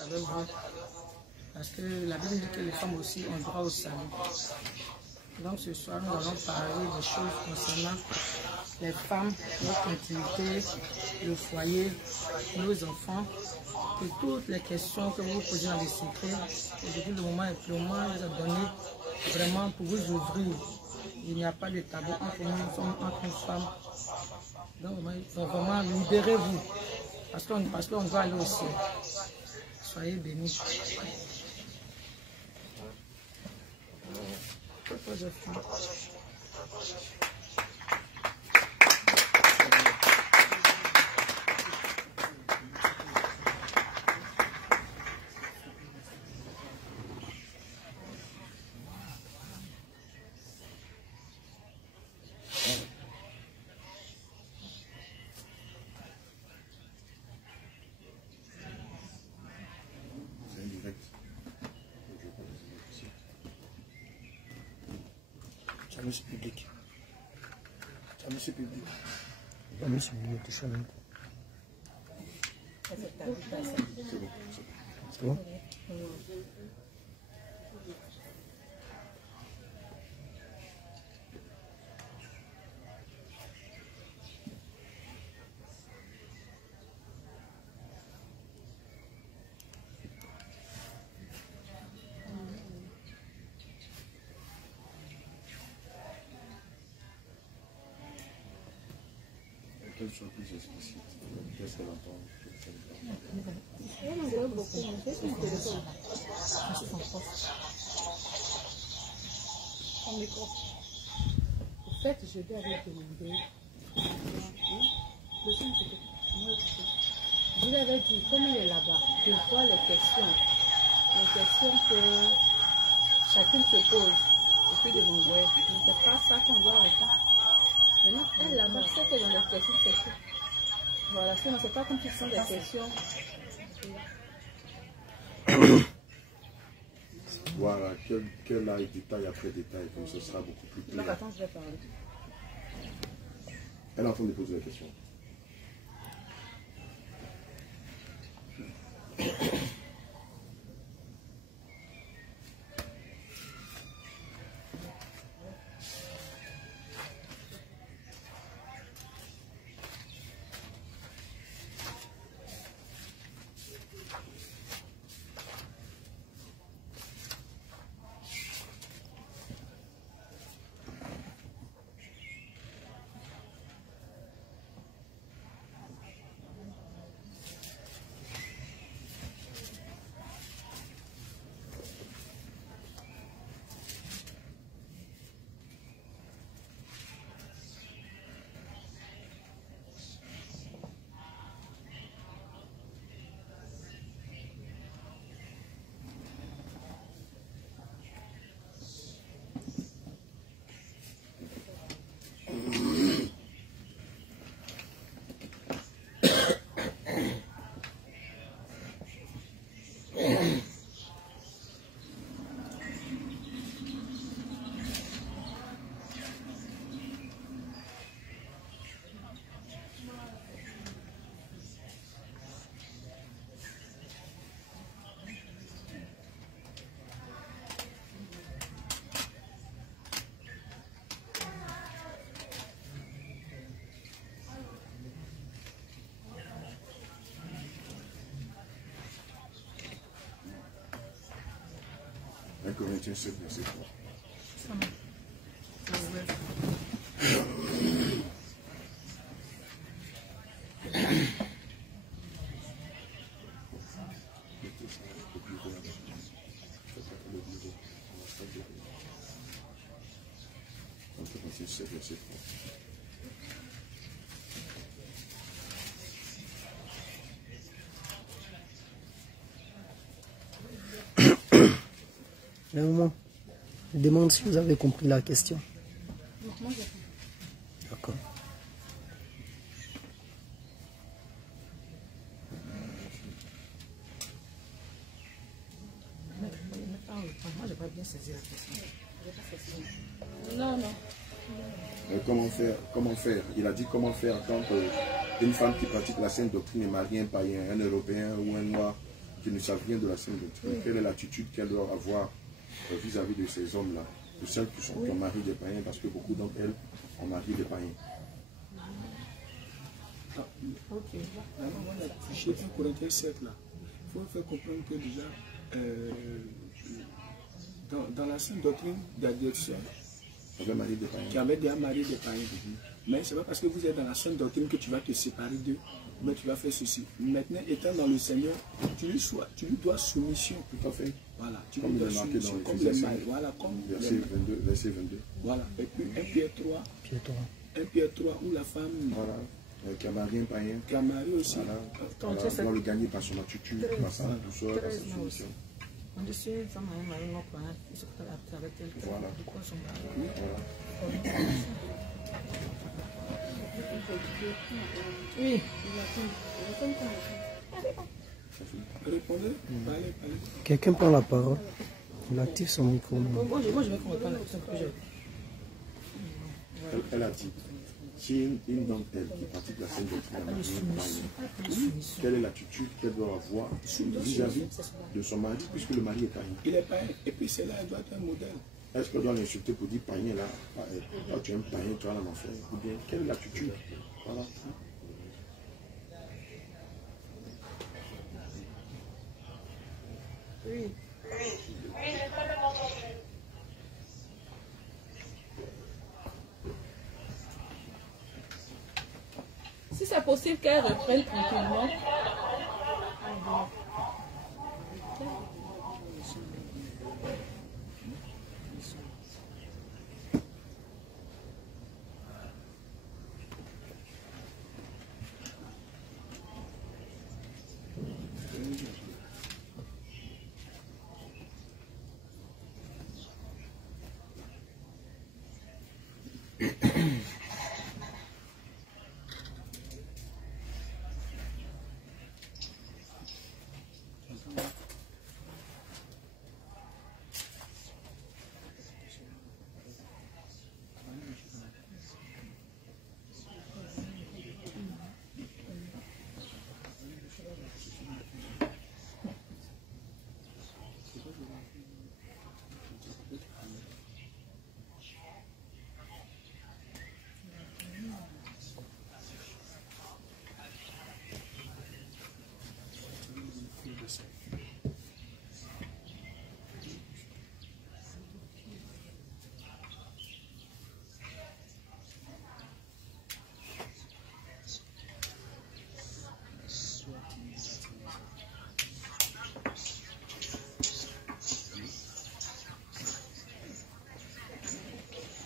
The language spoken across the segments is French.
avec vous, parce que la Bible dit que les femmes aussi ont droit au salut. Donc ce soir, nous allons parler des choses concernant les femmes, notre intimité, le foyer, nos enfants, et toutes les questions que vous posez dans les secrets. Aujourd'hui, le moment est donné vraiment pour vous ouvrir. Il n'y a pas de tabou entre nous sommes entre nous femmes. Donc vraiment, libérez-vous, parce qu'on doit aller au ciel. Soyez bénis. Monsieur public. Monsieur public. Monsieur public, c'est bon. C'est bon. Qu'elle soit plus explicite. Qu'est-ce qu'elle entend? En fait, je vais aller demander. Vous l'avez dit, comme il est là-bas, je vois les questions que chacune se pose, et puis de m'envoyer. Mais c'est pas ça qu'on doit répondre. Maintenant, elle là-bas, c'est que dans les questions, c'est tout. Voilà, sinon, c'est pas comme si ce sont des questions. Voilà, quel âge, détail après détail, comme ce sera beaucoup plus clair. Donc, attends, je vais parler. Elle est en train de poser la question. Corinthiens 7, verset 3. Corinthiens 7, verset 3. Un moment. Je demande si vous avez compris la question. D'accord. Moi, je pas bien saisi la question. Non. Comment faire? Il a dit comment faire quand une femme qui pratique la sainte doctrine est mariée à un païen, un Européen ou un Noir qui ne savent rien de la Sainte Doctrine, quelle est l'attitude qu'elles doivent avoir vis-à-vis de ces hommes-là, de celles qui ont marié des païens, parce que beaucoup d'entre elles ont marié des païens. Ok. Chez 1 Corinthiens 7, là, il faut faire comprendre que déjà, dans la Sainte Doctrine, il y a des sœurs qui avaient déjà marié des païens. Mais ce n'est pas parce que vous êtes dans la Sainte Doctrine que tu vas te séparer d'eux, mais tu vas faire ceci. Maintenant, étant dans le Seigneur, tu lui dois soumission. Tout à fait. Voilà, tu comme lui dois marqué soumission, dans comme les maris. Voilà, comme verset 22. Voilà, et puis 1 Pierre 3. 1 Pierre 3, où la femme qui a marié un païen, qui a marié aussi, doit le gagner par son attitude, par sa douceur, par sa soumission. On dit une femme a un mari non croyant, il se peut avec elle. Voilà. Pourquoi son mari? Oui. Répondez, parlez. Quelqu'un prend la parole. Il active son micro. Moi, je vais qu'on reprenne ce que j'ai. Elle a dit, si une d'entre elles qui pratique la Sainte Doctrine a marié un païen, quelle est l'attitude qu'elle doit avoir vis-à-vis de son mari, puisque le mari est païen? Il est païen, et puis c'est là, elle doit être un modèle. Est-ce qu'elle doit l'insulter pour dire païen là, tu es un païen, tu as mon frère? Ou bien, quelle est l'attitude? Voilà. Oui. Si c'est possible qu'elle reprenne tranquillement.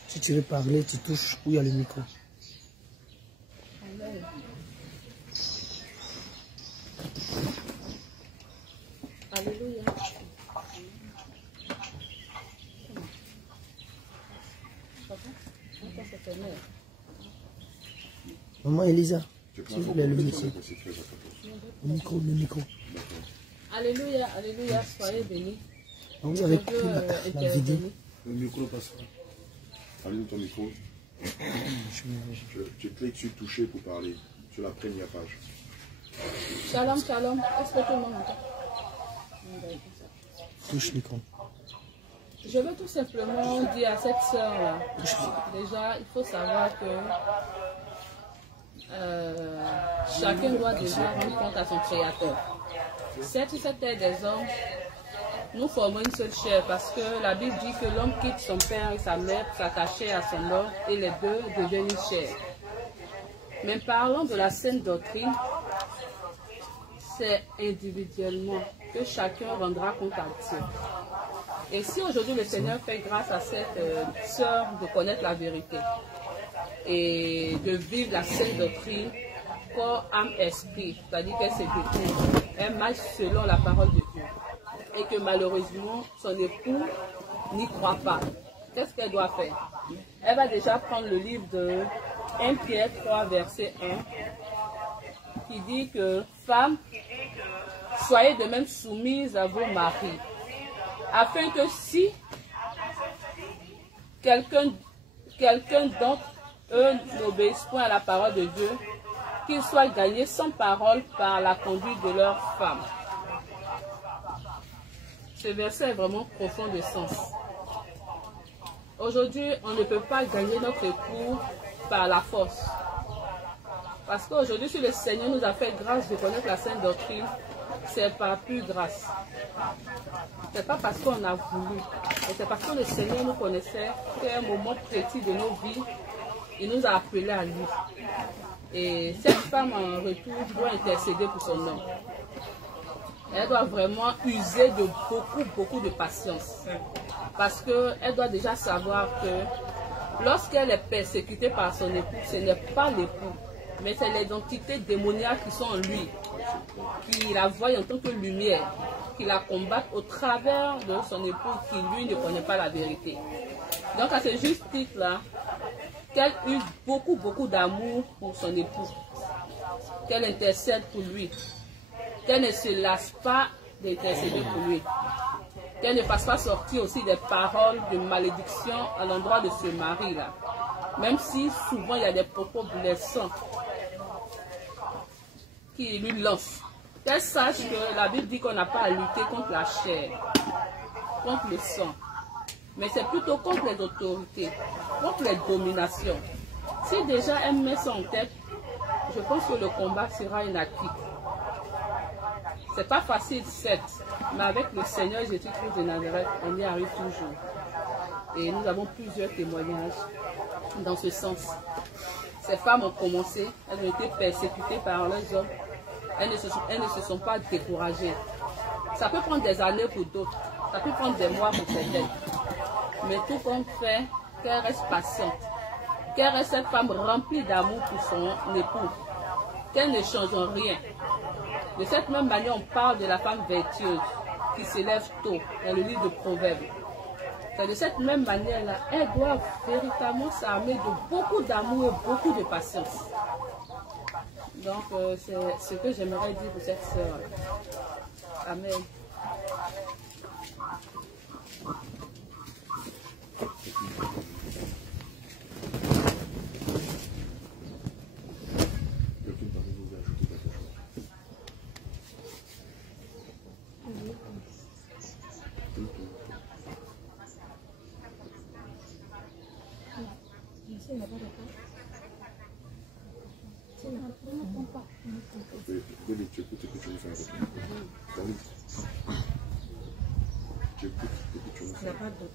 Si tu veux parler, tu touches où il y a le micro. Alléluia. Maman Elisa, s'il vous plaît, le micro. Le micro. Alléluia, alléluia, soyez bénis. Vous avez coupé la vidéo. Le micro passe pas. Allume ton micro. Tu cliques sur toucher pour parler, sur la première page. Shalom, shalom. Est-ce que tout le monde entend? Touche l'écran. Je veux tout simplement dire à cette sœur-là, déjà, il faut savoir que chacun doit déjà rendre compte à son Créateur. Certes, cette terre des hommes, nous formons une seule chair parce que la Bible dit que l'homme quitte son père et sa mère pour s'attacher à son homme et les deux deviennent une chair. Mais parlons de la sainte doctrine, c'est individuellement que chacun rendra compte à Dieu. Et si aujourd'hui le Seigneur fait grâce à cette sœur de connaître la vérité et de vivre la sainte doctrine, corps, âme, esprit, c'est-à-dire qu'elle se détient, elle marche selon la parole de Dieu, et que malheureusement son époux n'y croit pas, qu'est-ce qu'elle doit faire? Elle va déjà prendre le livre de 1 Pierre 3, verset 1, qui dit que femmes, soyez de même soumises à vos maris, afin que si quelqu'un d'entre eux n'obéisse point à la parole de Dieu, qu'ils soient gagnés sans parole par la conduite de leurs femmes. Ce verset est vraiment profond de sens. Aujourd'hui, on ne peut pas gagner notre époux par la force. Parce qu'aujourd'hui, si le Seigneur nous a fait grâce de connaître la Sainte Doctrine, c'est par pure grâce. C'est pas parce qu'on a voulu, mais c'est parce que le Seigneur nous connaissait qu'à un moment précis de nos vies, il nous a appelés à lui. Et cette femme, en retour, doit intercéder pour son homme. Elle doit vraiment user de beaucoup de patience. Parce qu'elle doit déjà savoir que lorsqu'elle est persécutée par son époux, ce n'est pas l'époux, mais c'est les entités démoniaques qui sont en lui, qui la voient en tant que lumière, qui la combattent au travers de son époux qui, lui, ne connaît pas la vérité. Donc, à ce juste titre-là, qu'elle use beaucoup d'amour pour son époux, qu'elle intercède pour lui, qu'elle ne se lasse pas d'intercéder pour lui, qu'elle ne fasse pas sortir aussi des paroles de malédiction à l'endroit de ce mari-là, même si souvent il y a des propos blessants qui lui lancent. Qu'elle sache que la Bible dit qu'on n'a pas à lutter contre la chair, contre le sang, mais c'est plutôt contre les autorités, contre les dominations. Si déjà elle met ça en tête, je pense que le combat sera inactif. C'est pas facile, certes, mais avec le Seigneur Jésus-Christ de Nazareth, on y arrive toujours. Et nous avons plusieurs témoignages dans ce sens. Ces femmes ont commencé, elles ont été persécutées par leurs hommes. Elles ne se sont pas découragées. Ça peut prendre des années pour d'autres, ça peut prendre des mois pour certaines. Mais tout compte fait qu'elle reste patiente, qu'elle reste cette femme remplie d'amour pour son époux, qu'elle ne change en rien. De cette même manière, on parle de la femme vertueuse qui se lève tôt dans le livre de Proverbes. De cette même manière-là, elle doit véritablement s'armer de beaucoup d'amour et beaucoup de patience. Donc, c'est ce que j'aimerais dire pour cette sœur. Amen.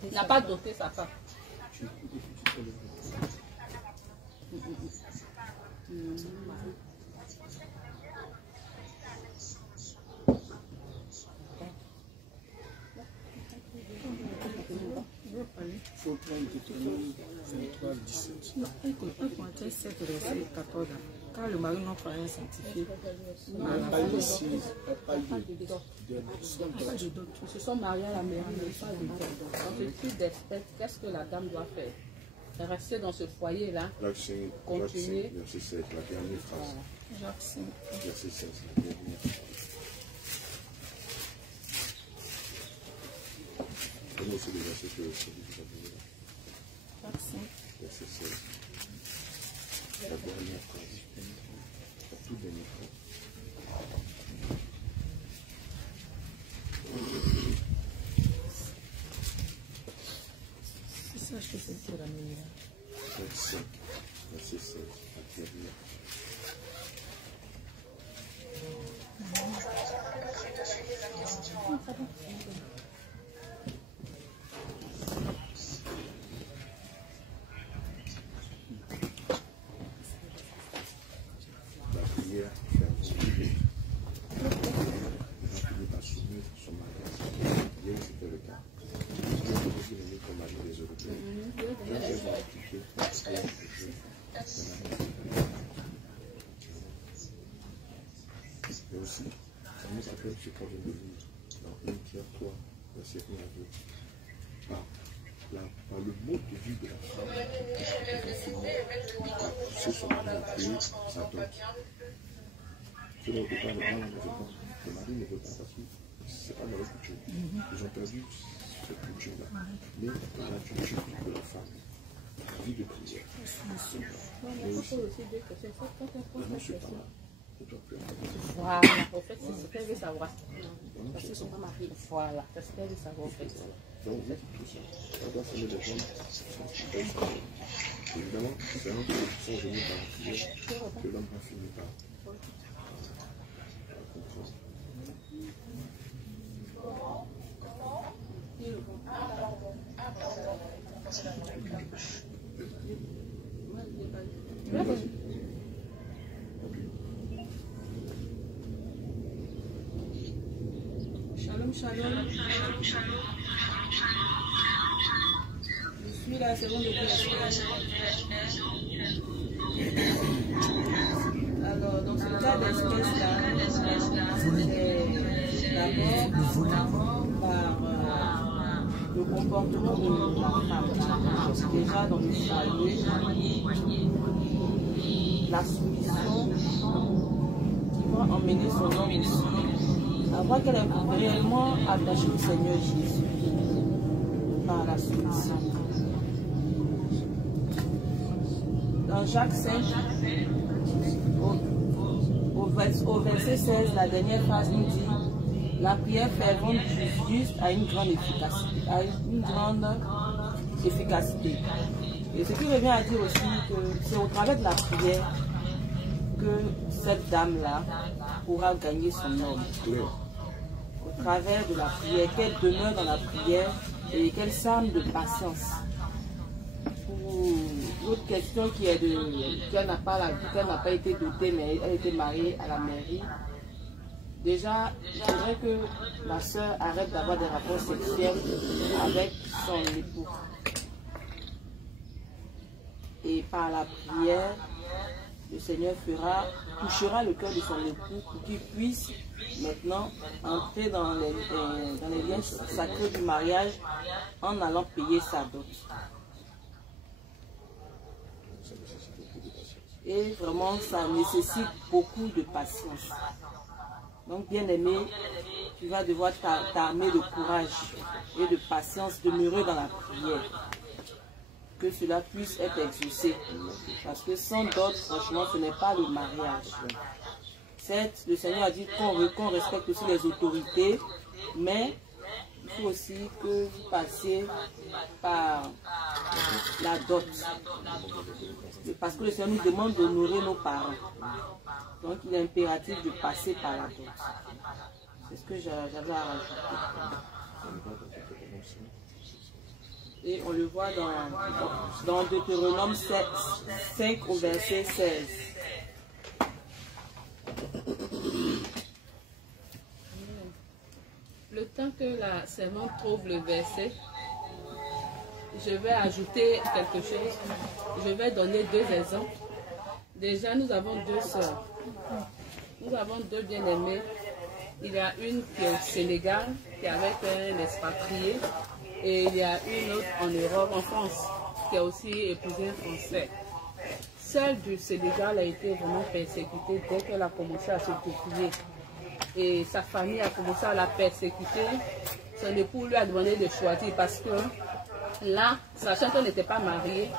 Il n'a pas doté sa femme. Il faut prendre Deutéronome 23, 17. Non, 7, verset 14. Car le mari non croyant sanctifié. Il n'y a pas de signe, il n'y a pas de dot. Ils se sont mariés à la mairie, mais pas de dot. En vertu d'espèce, qu'est-ce que la dame doit faire? Rester dans ce foyer-là, continuer. Verset 7, la dernière phrase. Jacques 5. Verset 16, la dernière phrase. Comment c'est le verset que vous avez? Jacques 5. Verset 16. La dernière phrase. La toute dernière phrase. C'est ça, je sais que c'est la meilleure. Verset 5. Verset 16. La dernière. Mais aussi, ça nous rappelle ce qu'on vient de lire dans 1 Pierre 3, verset 1 à 2. Par le mode de vie de la femme, a poussé son mari à payer sa dot. Cela ne peut pas, le mari ne peut pas parce que ce n'est pas dans la coutume. Ils ont perdu cette coutume-là. Mais la culture de la femme, la vie de prière, mais aussi, non, ce pas là. Voilà, au fait, c'est ce qu'elle veut savoir. Parce qu'ils ne sont pas mariés. Voilà, c'est ce qu'elle veut savoir, au fait. Donc, ça doit s'aimer des gens. Évidemment, c'est un peu qui sont venus par la prière que l'homme va finir par comprendre. Shalom, shalom. Je suis la seconde de Alors, dans ce cas d'espèce là, c'est d'abord par le comportement de la femme. Déjà dans le foyer, la soumission qui va emmener son homme ici. Avant qu'elle est réellement attachée au Seigneur Jésus par la soumission. Dans Jacques 5, au verset 16, la dernière phrase nous dit: la prière fervente du juste a une grande efficacité. Et ce qui revient à dire aussi que c'est au travers de la prière que cette dame-là pourra gagner son homme. Au travers de la prière, qu'elle demeure dans la prière et qu'elle s'arme de patience. Pour l'autre question qui est qu'elle n'a pas été dotée, mais elle était mariée à la mairie. Déjà, il faudrait que la sœur arrête d'avoir des rapports sexuels avec son époux. Et par la prière, le Seigneur touchera le cœur de son époux pour qu'il puisse maintenant entrer dans les liens sacrés du mariage en allant payer sa dot. Et vraiment, ça nécessite beaucoup de patience. Donc, bien aimé, tu vas devoir t'armer de courage et de patience, demeurer dans la prière. Que cela puisse être exaucé. Parce que sans dot, franchement, ce n'est pas le mariage. Certes, le Seigneur a dit qu'on respecte aussi les autorités, mais il faut aussi que vous passiez par la dot. Parce que le Seigneur nous demande d'honorer nos parents. Donc il est impératif de passer par la dot. C'est ce que j'avais à rajouter. Et on le voit dans Deutéronome 5 au verset 16. Le temps que la servante trouve le verset, je vais ajouter quelque chose. Je vais donner 2 exemples. Déjà, nous avons 2 sœurs. Nous avons 2 bien-aimés. Il y a une qui est au Sénégal, qui est avec un expatrié. Et il y a une autre en Europe, en France, qui a aussi épousé un Français. Celle du Sénégal a été vraiment persécutée dès qu'elle a commencé à se défiler. Et sa famille a commencé à la persécuter. Son époux lui a demandé de choisir parce que là, sachant qu'elle n'était pas mariée,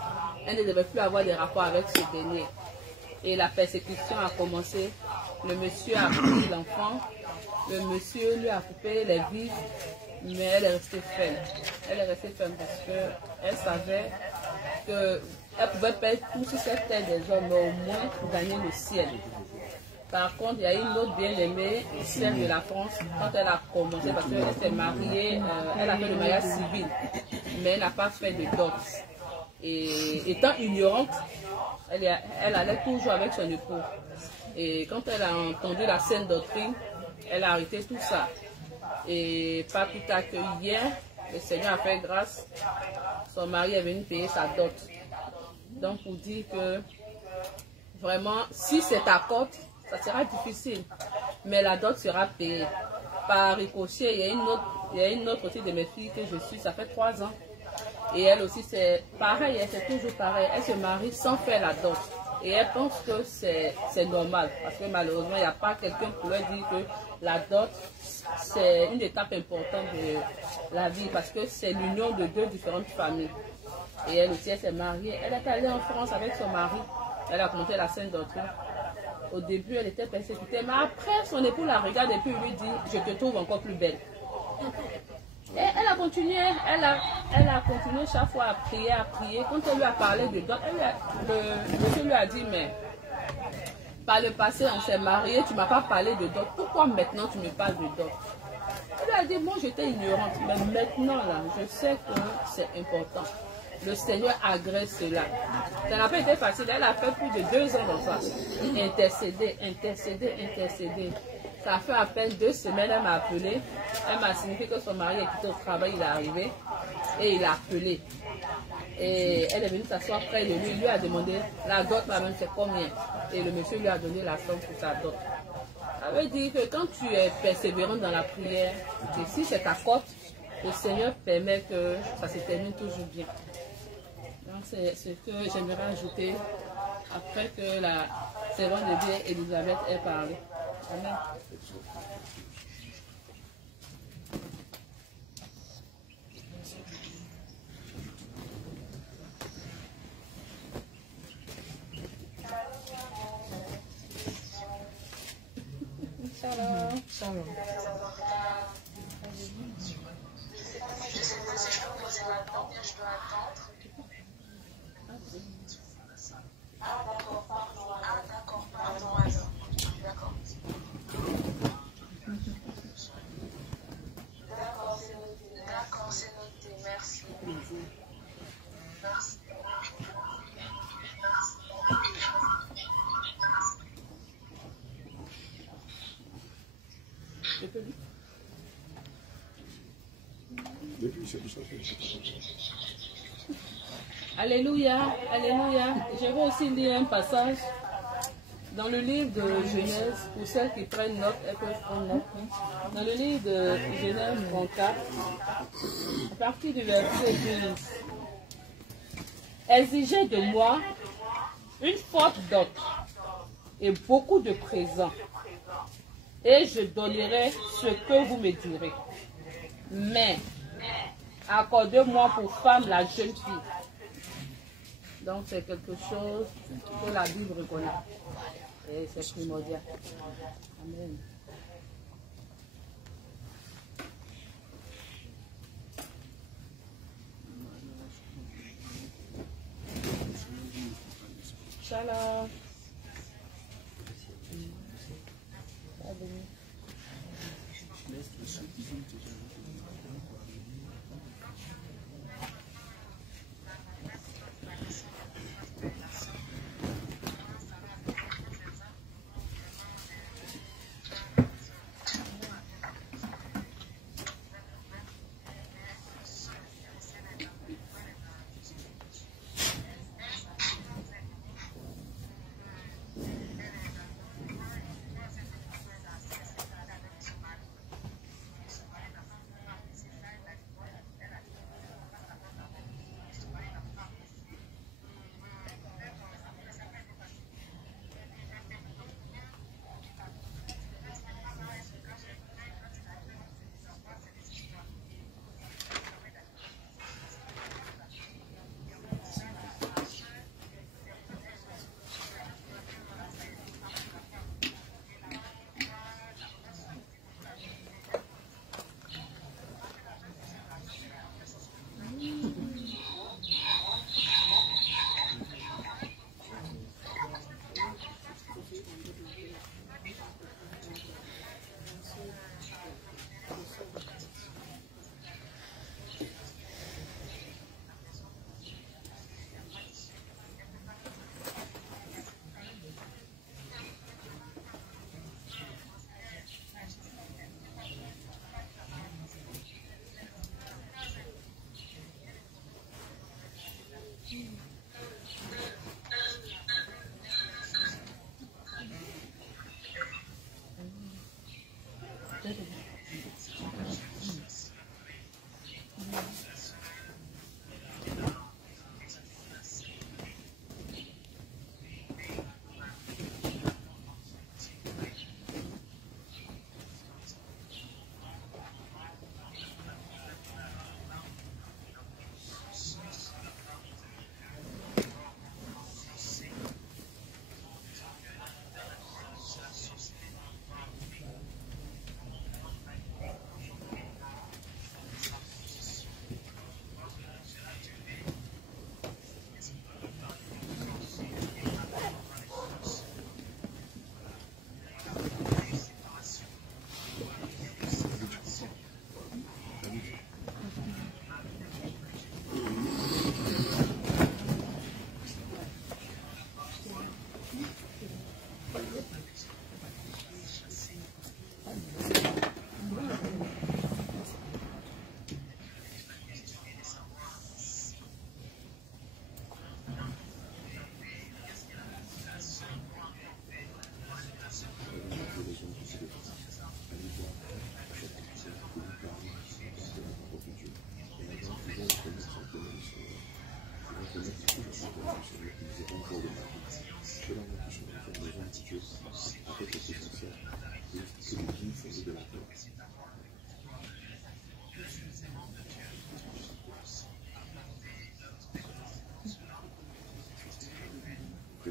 elle ne devait plus avoir des rapports avec ce dernier. Et la persécution a commencé. Le monsieur a pris l'enfant. Le monsieur lui a coupé les vives. Mais elle est restée ferme. Elle est restée ferme parce qu'elle savait qu'elle pouvait perdre tout sur cette terre des hommes, mais au moins pour gagner le ciel. Par contre, il y a une autre bien-aimée, celle de la France, quand elle a commencé, parce qu'elle s'est mariée, elle a fait le mariage civil, mais elle n'a pas fait de dot. Et étant ignorante, elle allait toujours avec son époux. Et quand elle a entendu la sainte doctrine, elle a arrêté tout ça. Et pas plus tard que hier, le Seigneur a fait grâce, son mari est venu payer sa dot. Donc pour dire que vraiment, si c'est à côte, ça sera difficile, mais la dot sera payée. Par ricochet, il y a une autre aussi de mes filles que je suis, ça fait 3 ans. Et elle aussi, c'est pareil, c'est toujours pareil. Elle se marie sans faire la dot. Et elle pense que c'est normal, parce que malheureusement, il n'y a pas quelqu'un pour leur dire que la dot, c'est une étape importante de la vie, parce que c'est l'union de 2 différentes familles. Et elle aussi, elle s'est mariée. Elle est allée en France avec son mari. Elle a commencé la sainte doctrine. au début, elle était persécutée. Mais après, son époux la regarde et puis lui dit, je te trouve encore plus belle. Et elle a continué, elle a continué chaque fois à prier, à prier. Quand elle lui a parlé de dot, le monsieur lui a dit, mais par le passé, on s'est mariés, tu ne m'as pas parlé de dot. Pourquoi maintenant tu me parles de dot? Elle lui a dit, moi j'étais ignorante, mais maintenant là, je sais que c'est important. Le Seigneur agrée cela. Ça n'a pas été facile, elle a fait plus de 2 ans dans ça. Intercéder, intercéder, intercéder. Ça a fait à peine 2 semaines, elle m'a appelé. Elle m'a signifié que son mari est quitté au travail, il est arrivé. Et il a appelé. Et elle est venue s'asseoir près de lui. Il lui a demandé, la dot, madame, c'est combien? Et le monsieur lui a donné la somme pour sa dot. Ça veut dire que quand tu es persévérant dans la prière, et si c'est ta cote, le Seigneur permet que ça se termine toujours bien. Donc c'est ce que j'aimerais ajouter après que la servante de Dieu Elisabeth ait parlé. Amen. Shalom. Shalom. Je sais pas si je peux poser maintenant, bien je dois attendre. Ah d'accord, pardon. Ah d'accord, pardon alors. D'accord. D'accord, c'est noté. Merci. Merci. Depuis, c'est tout ça. Alléluia, alléluia. Je vais aussi lire un passage dans le livre de Genèse, pour celles qui prennent note, elles peuvent prendre note. Dans le livre de Genèse 34, à partir du verset 12. Exigez de moi une forte dot et beaucoup de présents, et je donnerai ce que vous me direz. Mais accordez-moi pour femme la jeune fille. Donc c'est quelque chose que la Bible reconnaît. Et c'est primordial. Amen. Shalom.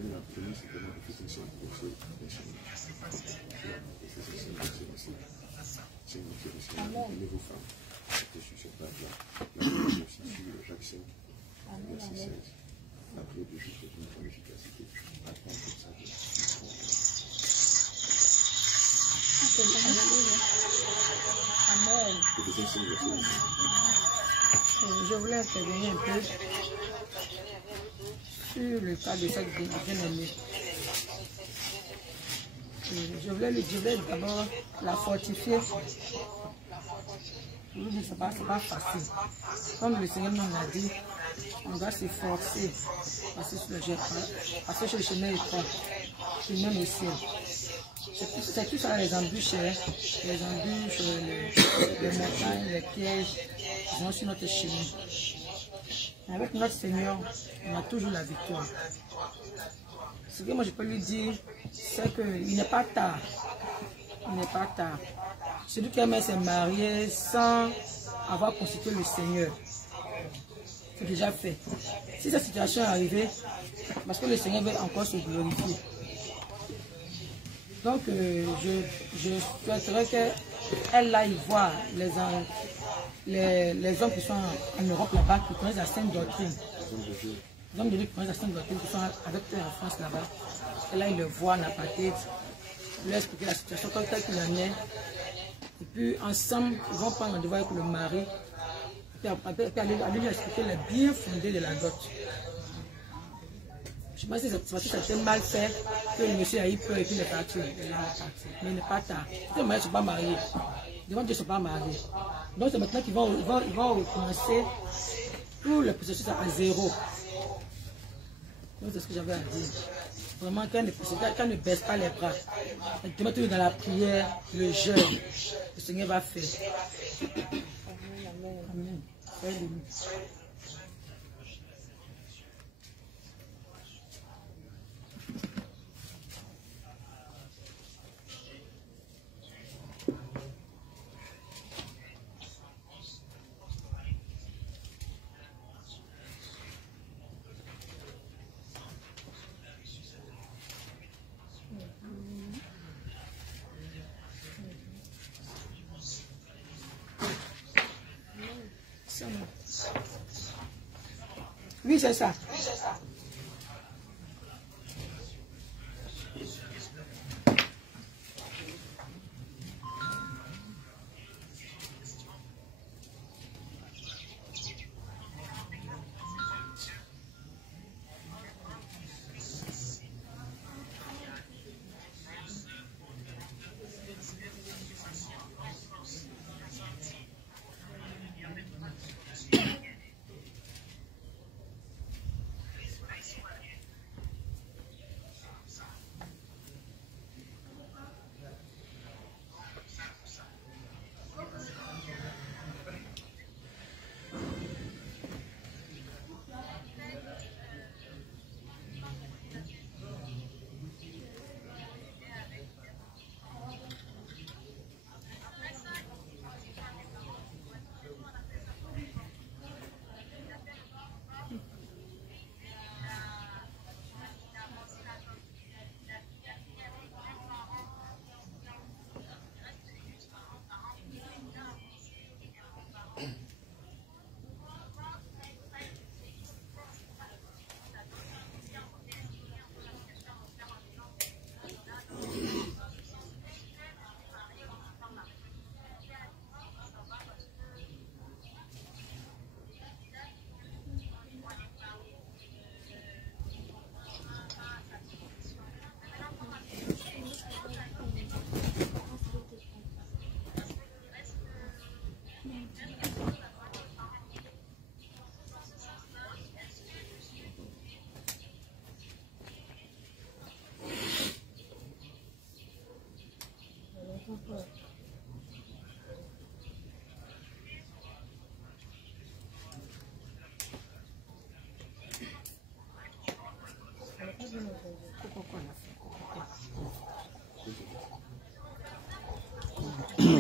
la première, c'est vraiment de faire un signe pour se déchaîner. C'est une observation de vos femmes. C'était sur cette page-là. La première aussi sur Jacques 5, verset 16. Après 2 jours, c'est une grande efficacité. Apprendre comme ça. Amen. Le deuxième signe, verset 16. Je voulais intervenir un peu sur le cas de cette bien-aimée. Je voulais d'abord la fortifier. Je vous dis, ce n'est pas facile. Comme le Seigneur nous l'a dit, on doit s'efforcer passer sur le chemin étroit, le chemin du ciel. C'est tout ça, les embûches, les montagnes, les pièges qui vont sur notre chemin. Mais avec notre Seigneur, on a toujours la victoire. Ce que moi je peux lui dire, c'est qu'il n'est pas tard. Il n'est pas tard. Celui qui aime s'est marié sans avoir consulté le Seigneur. C'est déjà fait. Si cette situation est arrivée, parce que le Seigneur veut encore se glorifier. Donc, je souhaiterais qu'elle aille voir les hommes qui sont en Europe là-bas, qui connaissent la Sainte Doctrine. Les hommes de Dieu qui connaissent la Sainte Doctrine, qui sont avec eux en France là-bas. Elle aille le voir, n'a pas tête, lui expliquer la situation telle qu'il en est. Et puis, ensemble, ils vont prendre un devoir avec le mari, et puis aller lui expliquer le bien fondé de la dot. Je pense que c'était mal fait, que le monsieur a eu peur et puis il est parti. Mais il n'est pas tard. Les mariés ne sont pas mariés. Devant Dieu, ils ne sont pas mariés. Donc c'est maintenant qu'ils vont recommencer tout le processus à zéro. Donc c'est ce que j'avais à dire. Vraiment, qu'elle ne baisse pas les bras. Elle te met toujours dans la prière, le jeûne. Le Seigneur va faire. Amen. Amen. Oui, c'est ça.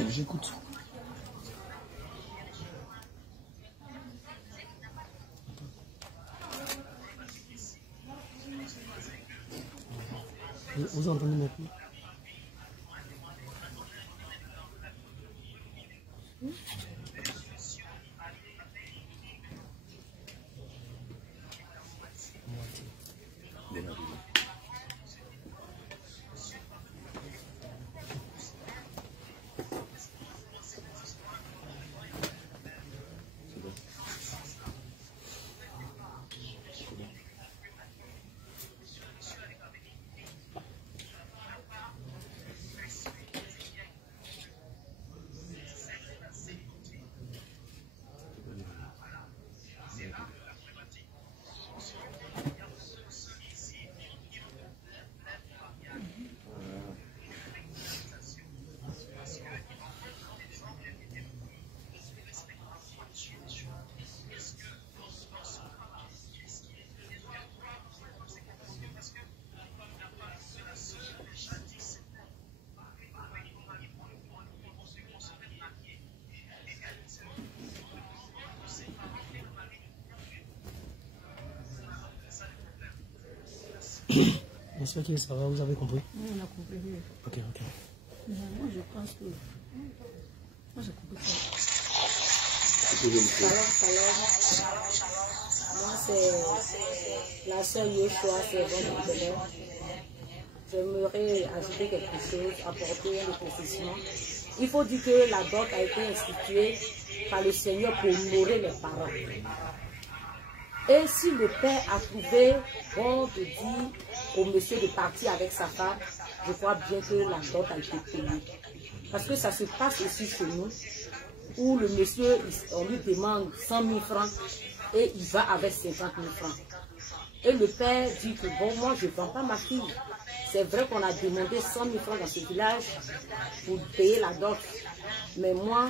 J'écoute. Vous entendez maintenant? J'espère que ça va, vous avez compris? Oui, on a compris. Ok, ok. Moi, je pense que... Moi, j'ai compris ça. Moi, c'est la sœur Yeshua, c'est bon pour. J'aimerais ajouter quelque chose, apporter un éclaircissement. Il faut dire que la dot a été instituée par le Seigneur pour honorer les parents. Et si le père a trouvé bon de dire au monsieur de partir avec sa femme, je crois bien que la dot a été payée. Parce que ça se passe aussi chez nous, où le monsieur, on lui demande 100 000 francs et il va avec 50 000 francs. Et le père dit que bon, moi je ne vends pas ma fille. C'est vrai qu'on a demandé 100 000 francs dans ce village pour payer la dot. Mais moi,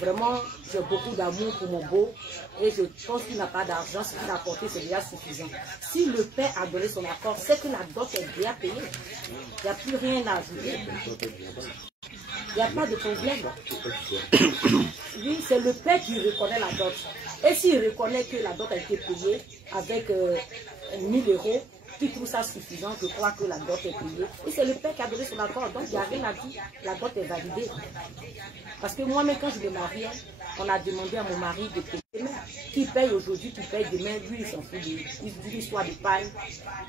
vraiment, j'ai beaucoup d'amour pour mon beau et je pense qu'il n'a pas d'argent. Ce qu'il a apporté, c'est déjà suffisant. Si le père a donné son accord, c'est que la dot est bien payée. Il n'y a plus rien à ajouter. Il n'y a pas de problème. Oui, c'est le père qui reconnaît la dot. Et s'il reconnaît que la dot a été payée avec 1000 €, qui trouve ça suffisant, je crois que la dot est payée. Et c'est le père qui a donné son accord, donc il n'y a rien à dire. La dot est validée. Parce que moi-même, quand je me mariais, on a demandé à mon mari de payer demain. Qui paye aujourd'hui, qui paye demain, lui, il s'en fout. Il dit l'histoire de paille.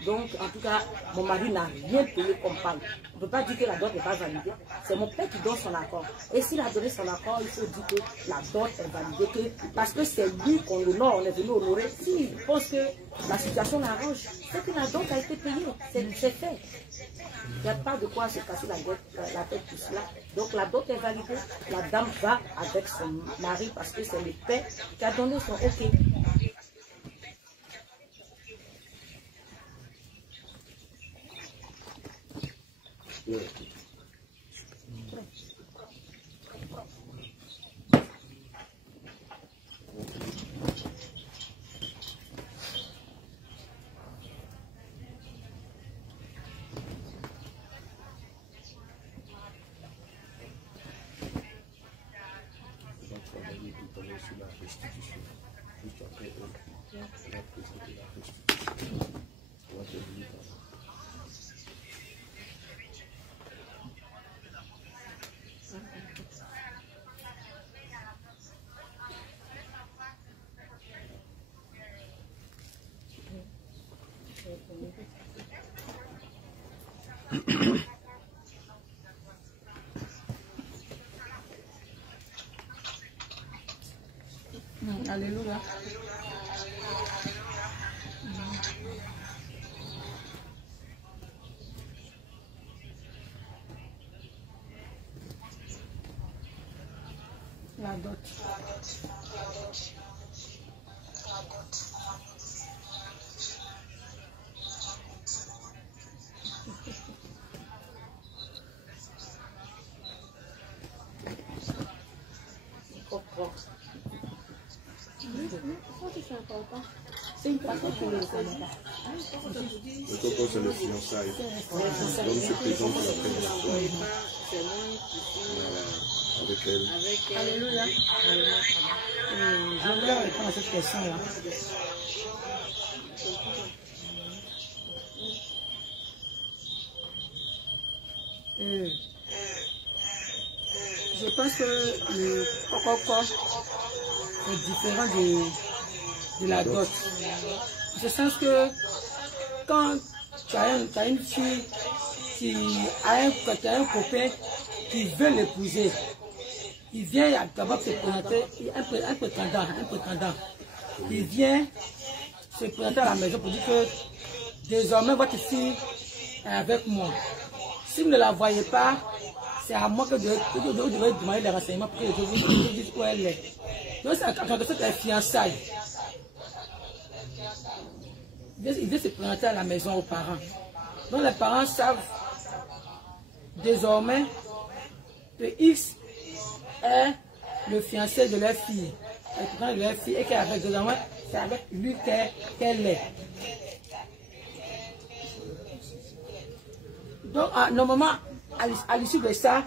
Donc, en tout cas, mon mari n'a rien payé comme paille. On ne peut pas dire que la dot n'est pas validée. C'est mon père qui donne son accord. Et s'il a donné son accord, il faut dire que la dot est validée. Parce que c'est lui qu'on honore, on est venu honorer. S'il pense que la situation l'arrange, c'est que la dot a été payée. C'est fait. Il n'y a pas de quoi se casser la tête pour cela. Donc la dot est validée. La dame va avec son mari parce que c'est le père qui a donné son OK. Sur la restitution. Juste après, on va présenter la restitution. On va terminer par ça. Alléluia. La dot. C'est une façon pour les connaître. Le coco, c'est le fiançailles. L'homme se présente pour la première fois. Avec elle. Alléluia. Je voulais répondre à cette question-là. Je pense que le coco est différent de la dot. En ce sens que quand tu as une fille qui a un copain qui veut l'épouser, il vient d'abord se présenter, un prétendant. Il vient se présenter à la maison pour dire que désormais votre fille est avec moi. Si vous ne la voyez pas, c'est à moi que vous devez demander des renseignements pour que je vous dise où elle est. Donc c'est quand ça c'est fiançailles. Il vient se présenter à la maison aux parents. Donc les parents savent désormais que X est le fiancé de leur fille. De leur fille et qu'avec désormais, c'est avec lui qu'elle est. Donc normalement, à l'issue de ça,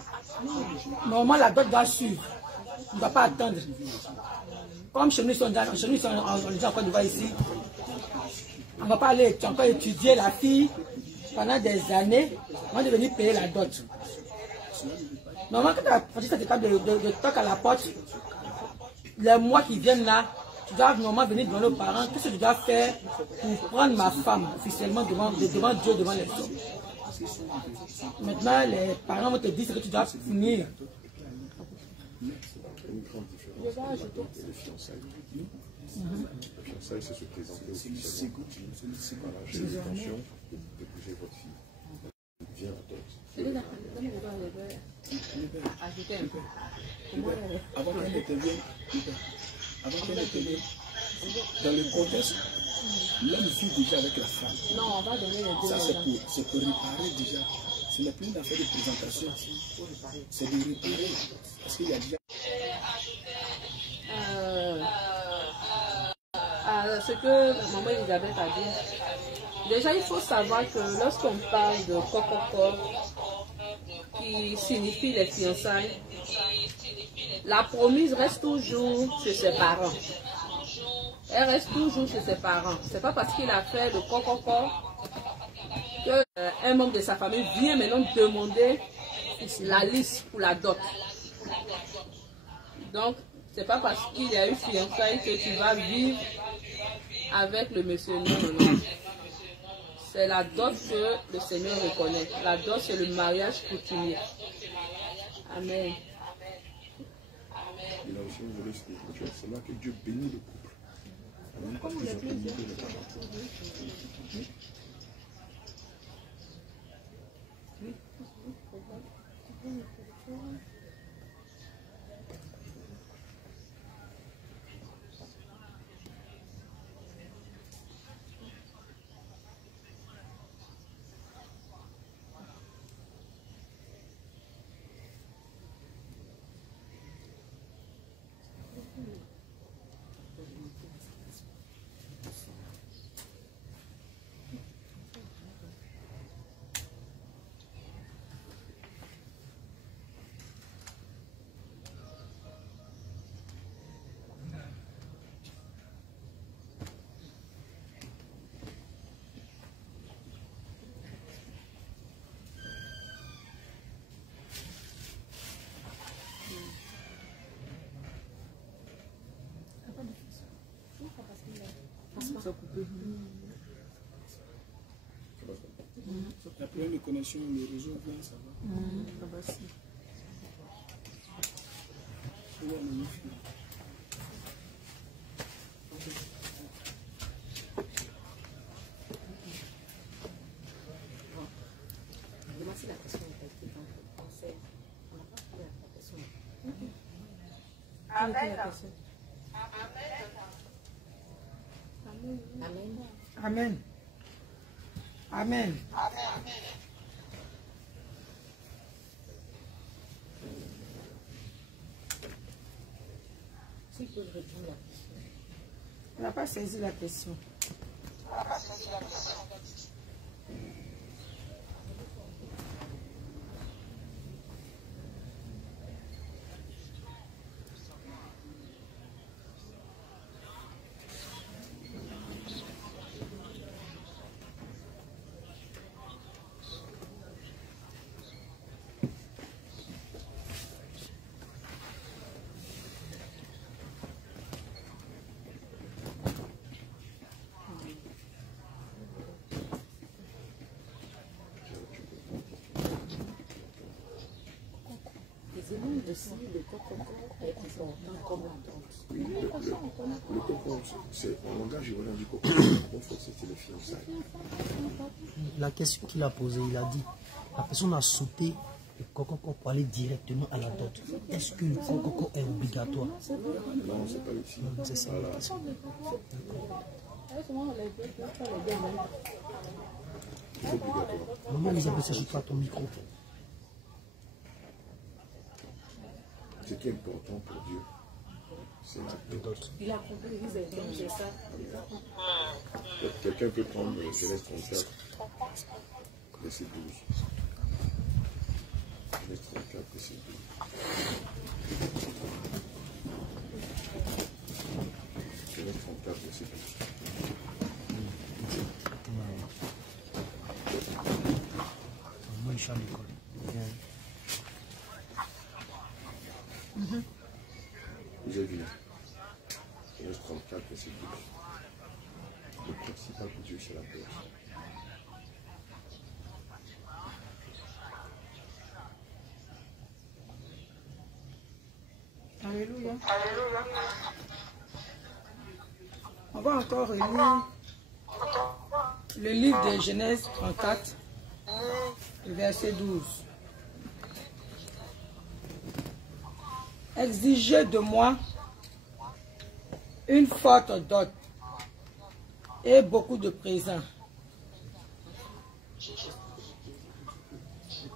normalement la dot doit suivre. On ne va pas attendre. Comme chez nous, on dit encore de voir ici. On ne va pas aller encore étudier la fille pendant des années. On va devenir payer la dot. Normalement, quand tu as franchi cette étape de toc à la porte, les mois qui viennent là, tu dois normalement venir devant nos parents. Qu'est-ce que tu dois faire pour prendre ma femme officiellement devant Dieu, devant les hommes? Maintenant, les parents vont te dire que tu dois finir. Une grande différence entre les fiançailles. Les fiançailles, c'est se présenter officiellement. Voilà, j'ai l'intention d'épouser votre fille. Viens à toi. Ajouter un peu. Avant qu'elle intervienne, dans le contexte, l'homme vit déjà avec la femme. Non, on va donner les deux. Ça, c'est pour réparer déjà. Ce n'est plus une affaire de présentation. C'est de réparer. Parce qu'il y a déjà. Ce que maman Elisabeth a dit. Déjà, il faut savoir que lorsqu'on parle de coco, qui signifie les fiançailles, la promise reste toujours chez ses parents. Elle reste toujours chez ses parents. C'est pas parce qu'il a fait le coco que un membre de sa famille vient maintenant demander la liste pour la dot. Donc, c'est pas parce qu'il y a eu fiançailles que tu vas vivre avec le monsieur. Non, non, non. C'est la dot que le Seigneur reconnaît. La dot, c'est le mariage coutumier. Amen. Il a aussi une jolie spirituelle. C'est là que Dieu bénit le couple. Parce qu'ils ont béni les parents. La problème de connexion, le réseau vient, ça va. Oui, magnifique. Amen. Amen. On n'a pas saisi la question. aussi le coco est important comme la dot. Oui, le coco, c'est en langage ivoirien du coco. En fait, c'était les fiançailles. La question qu'il a posée, il a dit, la personne a sauté le coco pour aller directement à la dot. Est-ce que le coco est obligatoire? Non, c'est pas ici. C'est ça. Voilà. C'est obligatoire. Maman Elisabeth, c'est juste pas ton micro. Ce qui est important pour Dieu, c'est la dot. Il a compris, c'est ça. Quelqu'un peut prendre le Genèse 34, verset 12. Genèse 34, verset 12. Genèse 34, verset 12. Moi, je suis à l'école. Vous avez vu, Genèse 34, verset 12. Le principal pour Dieu, c'est la paix. Alléluia. On va encore relire le livre de Genèse 34, verset 12. Exigez de moi une forte dot et beaucoup de présents,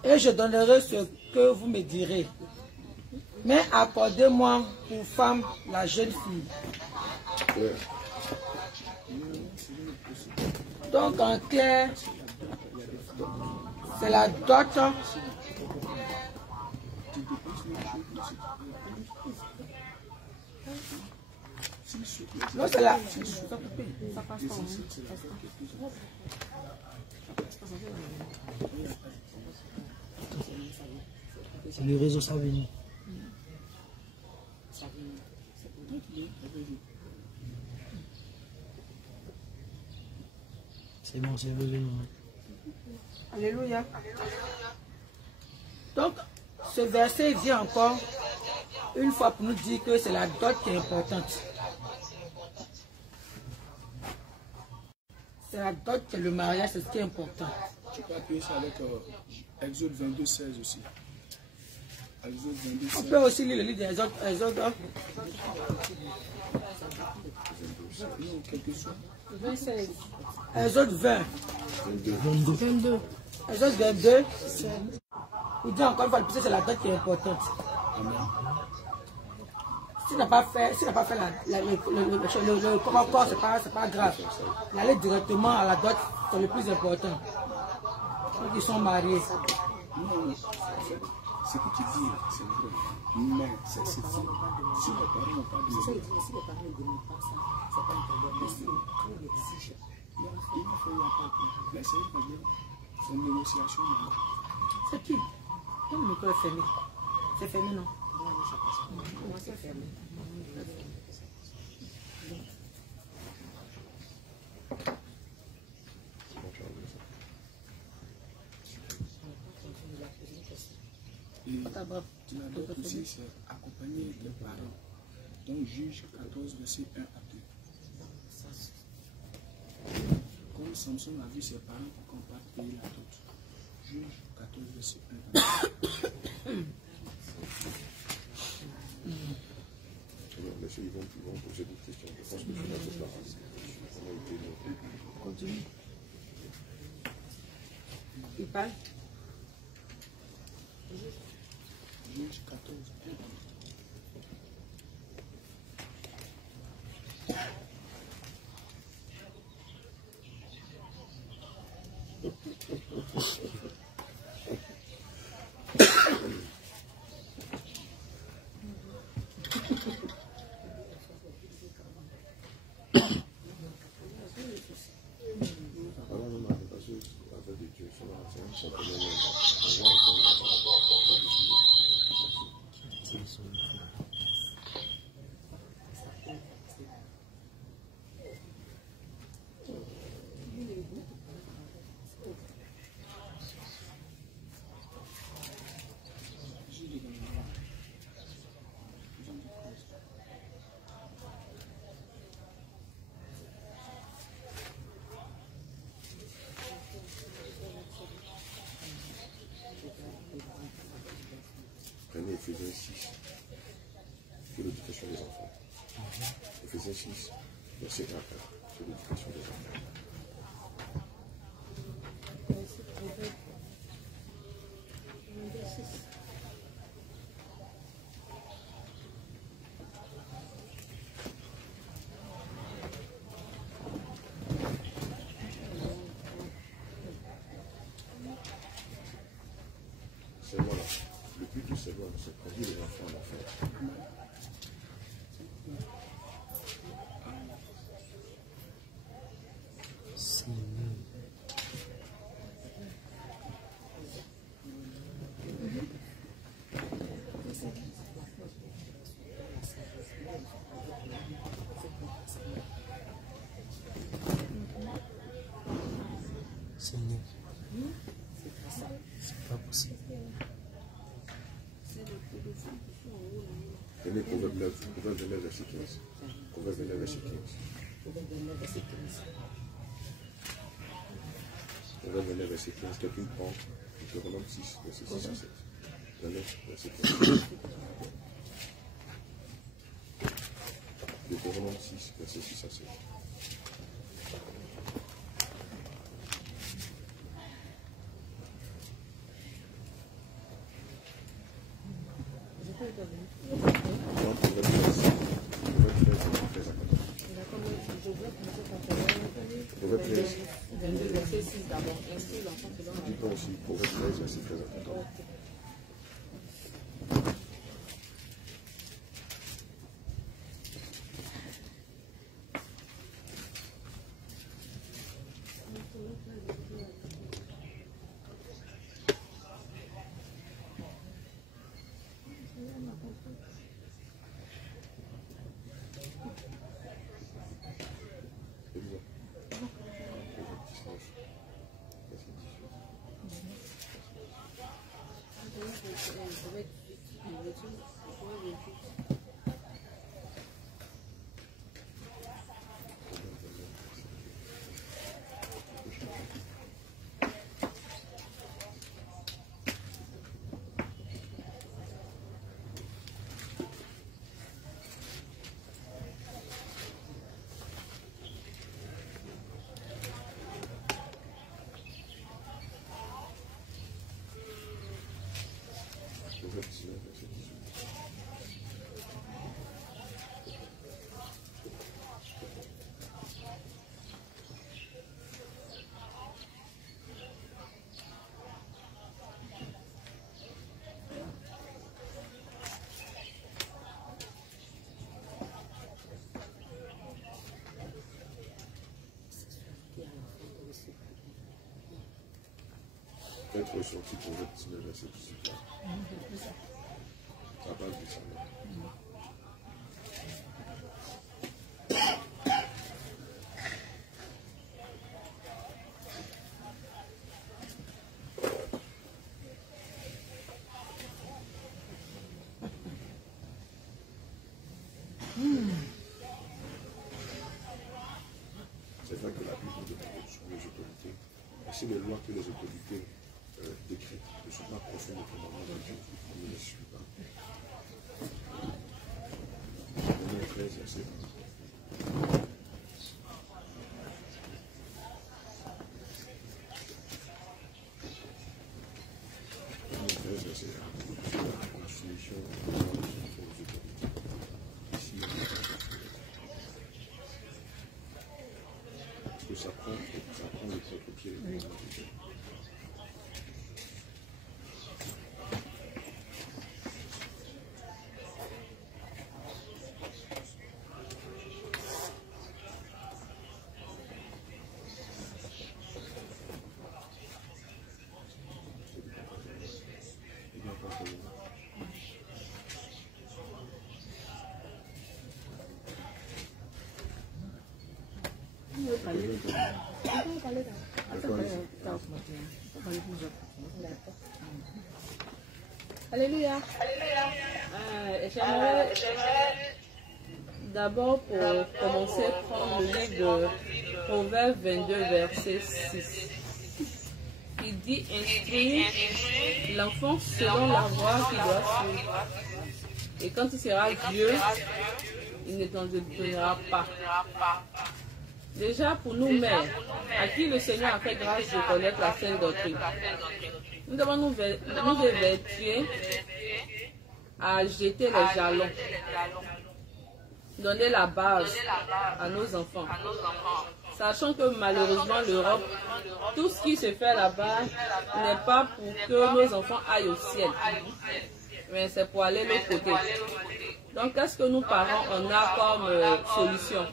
et je donnerai ce que vous me direz. Mais accordez-moi pour femme la jeune fille. Donc en clair, c'est la dot. Non, c'est la... C'est le réseau Savigny. C'est bon, c'est revenu. Alléluia. Donc, ce verset vient encore une fois pour nous dire que c'est la dot qui est importante. C'est la dot, c'est le mariage, c'est ce qui est important. Tu peux appuyer ça avec Exode 22, 16 aussi. Exode 22, 16. On peut aussi lire le livre d'Exode. Exode 20. 22. Exode 22. Il dit encore une fois, le plus c'est la dot qui est importante. S'il n'a pas fait, le comment corps, c'est pas grave. Il allait directement à la dot, c'est le plus important. Donc ils sont mariés. Non, ce que tu dis, c'est vrai. Mais c'est si les parents n'ont pas de... Si les parents ne demandent pas ça, c'est pas un problème. Mais si tout l'exige, il faut y apporter. Mais c'est un problème. C'est une négociation. C'est qui? Le micro est fermé. C'est fermé, non? Comment c'est fermé? Et la dot aussi, c'est accompagner les parents. Donc, Juge 14, verset 1 à 2. Comme Samson a vu ses parents pour qu'on ne pas payer la dot. Juge 14, verset 1 à 2. Ils vont poser des questions. Je pense que je vais faire ça. Continue. Il parle. Juge 14, 1 à 2. Éphésiens 6, verset 1 à 4, sur l'éducation des enfants. C'est voilà. Le but du Seigneur, c'est de conduire les enfants à l'enfer. Seigneur, c'est pas possible. Tenez Proverbe 9, Proverbe 29, verset 15. Proverbe 29, verset 15. Proverbe 29, verset 15. Quelqu'un prend Deutéronome 6, verset 6 à 7. 29, verset 15. Deutéronome 6, verset 6 à 7. Non, Proverbe 13, verset 13 à 14. Proverbe 13. 22, verset 6 d'abord. Instruis l'enfant selon la Dis-toi aussi Proverbe 13, verset 13 à 14. Proverbe 19, verset 18. Peut-être ressorti Proverbe 19, verset 18. Ça parle du Seigneur. C'est vrai que la Bible nous demande sur les autorités. Et si les lois que les autorités décrètent ne sont pas conformes au commandement de Dieu, on ne les suit pas. Romains 13, verset 1. Romains 13, verset 1. Sur la soumission aux autorités. Ici, parce que ça prend le contre-pied des commandements de Dieu. Alléluia. J'aimerais d'abord, pour commencer, prendre le livre de Proverbe 22, verset 6. Il dit: instruire l'enfant selon la voie qu'il doit suivre. Et quand il sera vieux, il ne t'en donnera pas. Déjà pour nous mères, à qui le Seigneur a fait grâce de connaître la sainte doctrine, nous devons nous évertuer à jeter les jalons, donner la base à nos enfants. Sachant que malheureusement l'Europe, tout ce qui se fait là-bas n'est pas pour que nos enfants aillent au ciel, mais c'est pour aller de l'autre côté. Donc qu'est-ce que nous parents on a comme solution?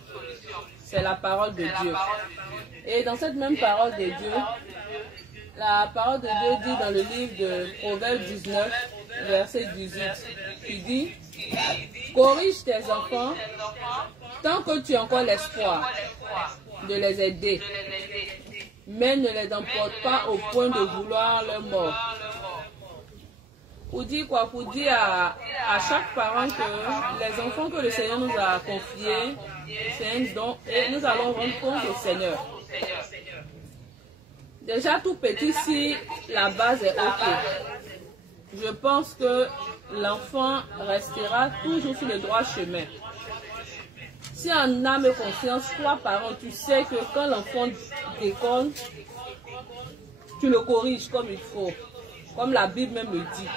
C'est la parole de Dieu. Et dans cette même parole de Dieu, la parole de Dieu dit dans le livre de Proverbes 19, verset 18, il dit: corrige tes enfants tant que tu as encore l'espoir de les aider, mais ne les emporte pas au point de vouloir leur mort. Pour dire quoi? Pour dire à chaque parent que les enfants que le Seigneur nous a confiés, c'est un don et nous allons rendre compte au Seigneur. Déjà tout petit, si la base est ok, je pense que l'enfant restera toujours sur le droit chemin. Si en âme et conscience, toi parent, tu sais que quand l'enfant déconne, tu le corriges comme il faut, comme la Bible même le dit,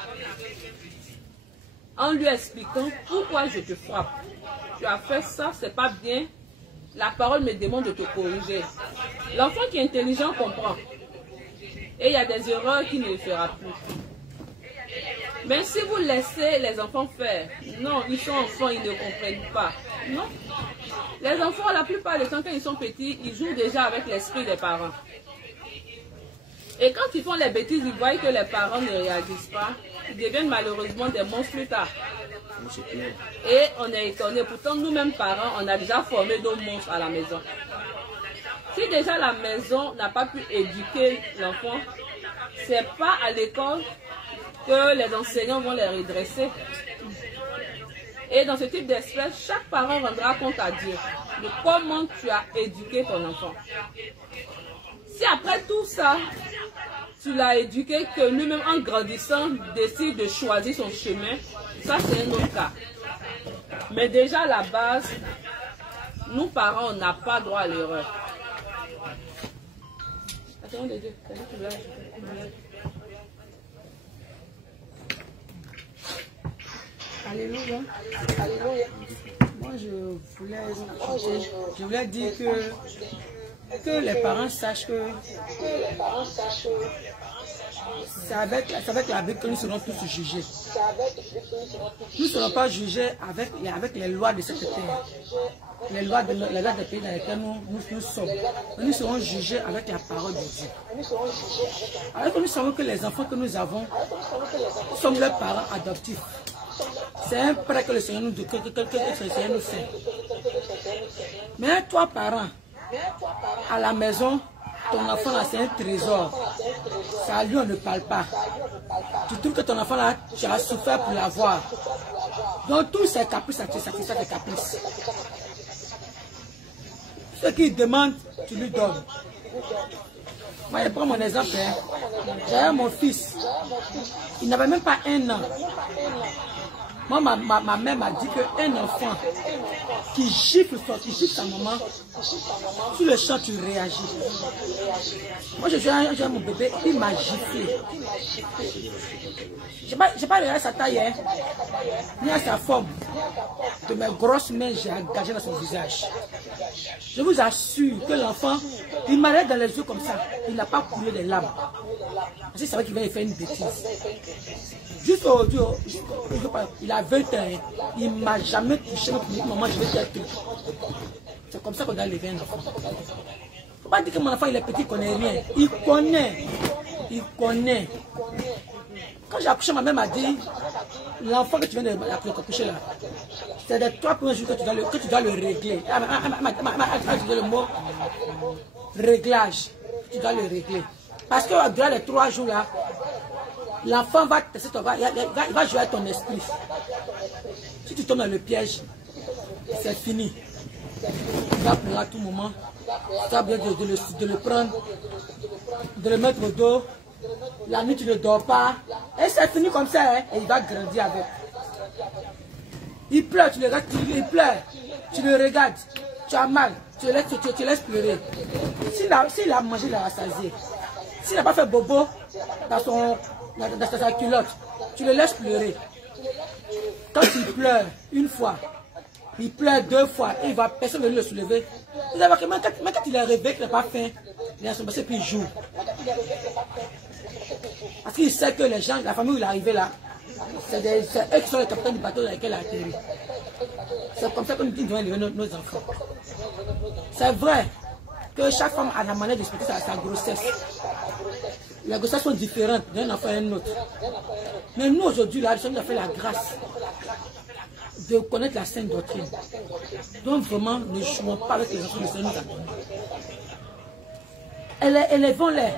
en lui expliquant pourquoi je te frappe. Tu as fait ça, c'est pas bien. La parole me demande de te corriger. L'enfant qui est intelligent comprend. Et il y a des erreurs qu'il ne le fera plus. Mais si vous laissez les enfants faire, non, ils sont enfants, ils ne comprennent pas. Non. Les enfants, la plupart du temps, quand ils sont petits, ils jouent déjà avec l'esprit des parents. Et quand ils font les bêtises, ils voient que les parents ne réagissent pas. Ils deviennent malheureusement des monstres plus tard. Et on est étonné. Pourtant, nous-mêmes parents, on a déjà formé nos monstres à la maison. Si déjà la maison n'a pas pu éduquer l'enfant, c'est pas à l'école que les enseignants vont les redresser. Et dans ce type d'espèce, chaque parent rendra compte à Dieu de comment tu as éduqué ton enfant. Si après tout ça, tu l'as éduqué, que lui-même en grandissant décide de choisir son chemin, ça c'est un autre cas. Mais déjà à la base, nous parents, on n'a pas droit à l'erreur. Attendez, Dieu, Alléluia. Alléluia. Moi, je voulais dire que les parents sachent que c'est avec la Bible que nous serons tous jugés. Nous ne serons pas jugés avec les lois de cette terre, les lois des pays dans lesquels nous sommes. Nous serons jugés avec la parole de Dieu. Alors que nous savons que les enfants que nous avons sommes leurs parents adoptifs. C'est un prêt que le Seigneur nous fait. Mais toi, parent, à la maison, ton enfant là, c'est un trésor. Ça, à lui, on ne parle pas. Tu trouves que ton enfant là, tu as souffert pour l'avoir. Donc, tous ces caprices, ça te satisfait tes caprices. Ce qu'il demande, tu lui donnes. Moi, je prends mon exemple. J'avais mon fils. Il n'avait même pas 1 an. Moi, ma mère m'a dit qu'un enfant qui gifle sa maman, sur le champ, tu réagis. Moi, j'ai mon bébé, il m'a giflé. Je n'ai pas regardé sa taille, hein, ni à sa forme. De mes grosses mains, j'ai engagé dans son visage. Je vous assure que l'enfant, il m'a regardé dans les yeux comme ça. Il n'a pas coulé des larmes. Parce qu'il savait qu'il va faire une bêtise. Juste il a 20 ans, il ne m'a jamais touché, maman, je vais faire tout. C'est comme ça qu'on doit lever un enfant. Il ne faut pas dire que mon enfant il est petit, il ne connaît rien. Il connaît. Il connaît. Quand j'ai accouché, ma mère m'a dit, l'enfant que tu viens d'accoucher là, c'est des 3 premiers jours que tu dois le régler. Elle m'a dit le mot réglage. Tu dois le régler. Parce que durant les 3 jours là, l'enfant va tester il va jouer à ton esprit. Si tu tombes dans le piège, c'est fini. Tu vas prendre à tout moment. Tu as besoin de le prendre, de le mettre au dos. La nuit, tu ne dors pas. Et c'est fini comme ça. Hein? Et il va grandir avec. Il pleure, tu le regardes, il pleure. tu le regardes, tu as mal, tu le laisses pleurer. S'il a mangé, il a rassasié. S'il n'a pas fait bobo dans sa culotte, tu le laisses pleurer. Quand il pleure une fois, il pleure 2 fois, et personne ne va le soulever. Vous savez que même quand il est réveillé, qu'il n'a pas faim, il est à son passé, puis il joue. Parce qu'il sait que les gens, la famille où il est arrivé là, c'est eux qui sont les capitaines du bateau dans lequel il a atterri. C'est comme ça que nous devons élever nos enfants. C'est vrai que chaque femme a la manière d'expliquer sa grossesse. Les grossesses sont différentes d'un enfant à un autre. Mais nous aujourd'hui, là, nous avons fait la grâce de connaître la sainte doctrine. Donc vraiment, ne jouons pas avec les enfants de Seigneur nous a donnés. Élevons-les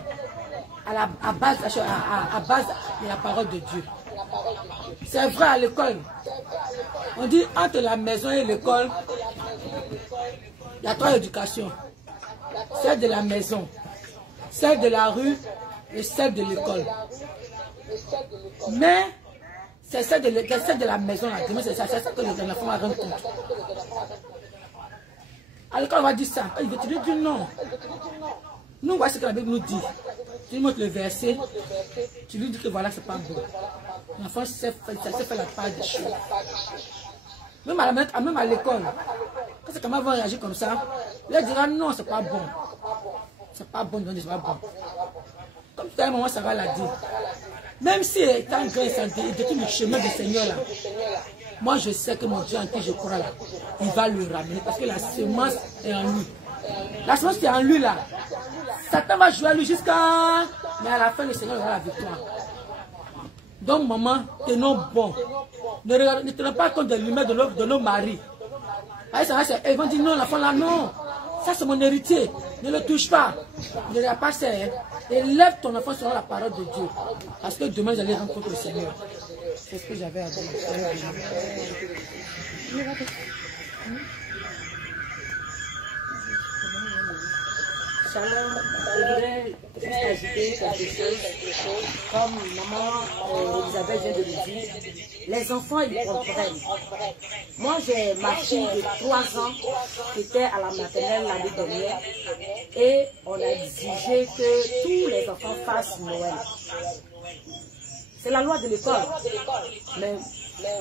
à base de la parole de Dieu. C'est vrai à l'école. On dit entre la maison et l'école, il y a 3 éducations. Celle de la maison, celle de la rue et celle de l'école. Mais c'est celle de la maison, là. C'est ça que les enfants vont rendre compte. À l'école, on va dire ça. Tu lui dis non. Nous, voici ce que la Bible nous dit. Tu lui montres le verset, tu lui dis que voilà, c'est pas bon. L'enfant sait faire la part des choses. Même à l'école, quand ces camarades vont réagir comme ça, il leur dira non, c'est pas bon. C'est pas bon, c'est pas bon. Comme tout à l'heure, maman Sarah l'a dit. Même si étant grand et santé, il détourne le chemin du Seigneur là. Moi, je sais que mon Dieu en qui je crois là, il va le ramener parce que la semence est en lui. La semence qui est en lui là, Satan va jouer à lui jusqu'à... Mais à la fin, le Seigneur aura la victoire. Donc, maman, tenons bon. Ne tenons pas compte de l'humain de nos maris. Ils vont dire non, l'enfant là, non. Ça, c'est mon héritier. Ne le touche pas. Ne le pas ça. Élève ton enfant selon la parole de Dieu. Parce que demain, j'allais rencontrer le Seigneur. C'est ce que j'avais à dire. Shalom, je voudrais juste ajouter quelque chose. Comme maman Elisabeth vient de le dire, les enfants, ils comprennent. Moi, j'ai ma fille de 3 ans qui était à la maternelle l'année dernière et on a exigé que tous les enfants fassent Noël. C'est la loi de l'école. Mais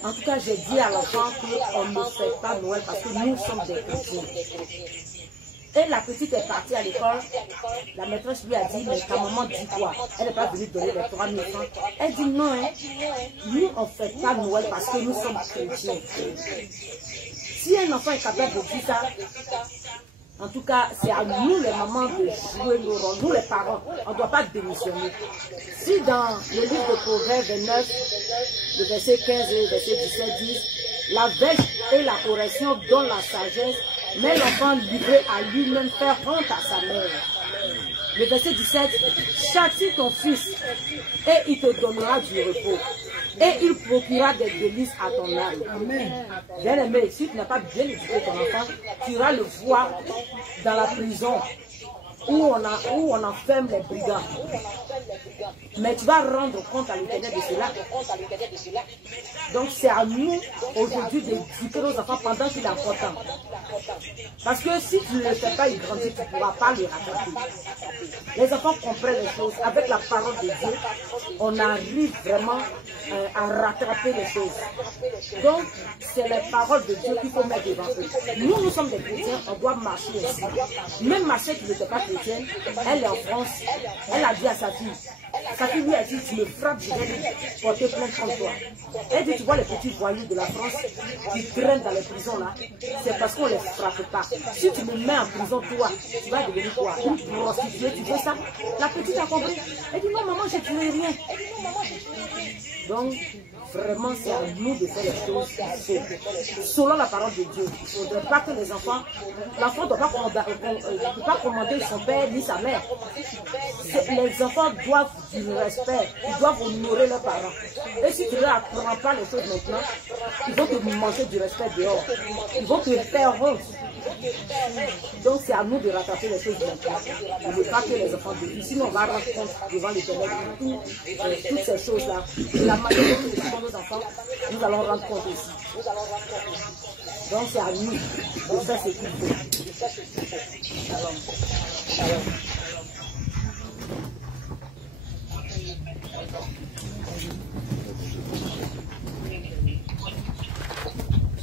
en tout cas, j'ai dit à l'enfant qu'on ne fait pas Noël parce que nous sommes des chrétiens. Et la petite est partie à l'école. La maîtresse lui a dit, mais ta maman dit quoi? Elle n'est pas venue donner les 3 000 francs. Elle dit non, hein. Nous, on ne fait pas Noël parce que nous sommes chrétiens. Si un enfant est capable de dire ça, en tout cas, c'est à nous les mamans de jouer nos rôles. Nous les parents, on ne doit pas démissionner. Si dans le livre de Proverbes 29, le verset 15 et le verset 17 disent, la verge et la correction donnent la sagesse, mais l'enfant livré à lui-même fait honte à sa mère. Le verset 17, châtie ton fils et il te donnera du repos. Et il procurera des délices à ton âme. Bien aimé, si tu n'as pas bien éduqué ton enfant, tu iras le voir dans la prison où on enferme les brigands. Mais tu vas rendre compte à l'Éternel de cela. Donc c'est à nous aujourd'hui d'éduquer nos enfants pendant qu'il est encore temps. Parce que si tu ne le fais pas, ils grandissent, tu ne pourras pas les rattraper. Les enfants comprennent les choses. Avec la parole de Dieu, on arrive vraiment à rattraper les choses. Donc, c'est les paroles de Dieu qu'il faut mettre devant eux. Nous sommes des chrétiens, on doit marcher ainsi. Même ma soeur qui n'était pas chrétienne, elle est en France, elle a dit à sa fille, lui a dit, tu me frappes, je vais porter plainte contre toi. Elle dit, tu vois les petits voyous de la France qui traînent dans les prisons là, c'est parce qu'on ne les frappe pas. Si tu me mets en prison, toi, tu vas devenir quoi? Une prostituée, tu veux ça? La petite a compris. Elle dit, non maman, je ne tuerai rien. Donc, vraiment, c'est à nous de faire les choses selon la parole de Dieu. Il ne faudrait pas que les enfants, l'enfant ne doit pas commander son père ni sa mère. Les enfants doivent du respect, ils doivent honorer leurs parents. Et si tu ne leur apprends pas les choses maintenant, ils vont te manger du respect dehors. Ils vont te faire honte. Donc c'est à nous de rattraper les choses maintenant. Il ne faut pas que les enfants dévient. Sinon on va rendre compte devant l'Éternel de toutes ces choses-là. De la manière dont nous éduquons nos enfants, nous allons rendre compte aussi. Donc c'est à nous de faire ce qu'il faut. Shalom.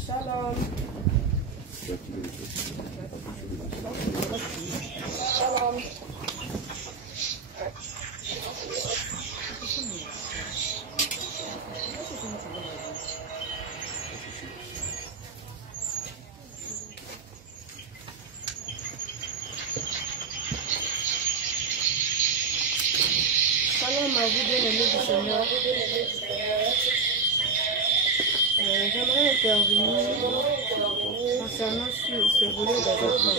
Shalom. Shalom. Shalom à vous, bien-aimés du Seigneur. J'aimerais intervenir concernant ce volet des enfants.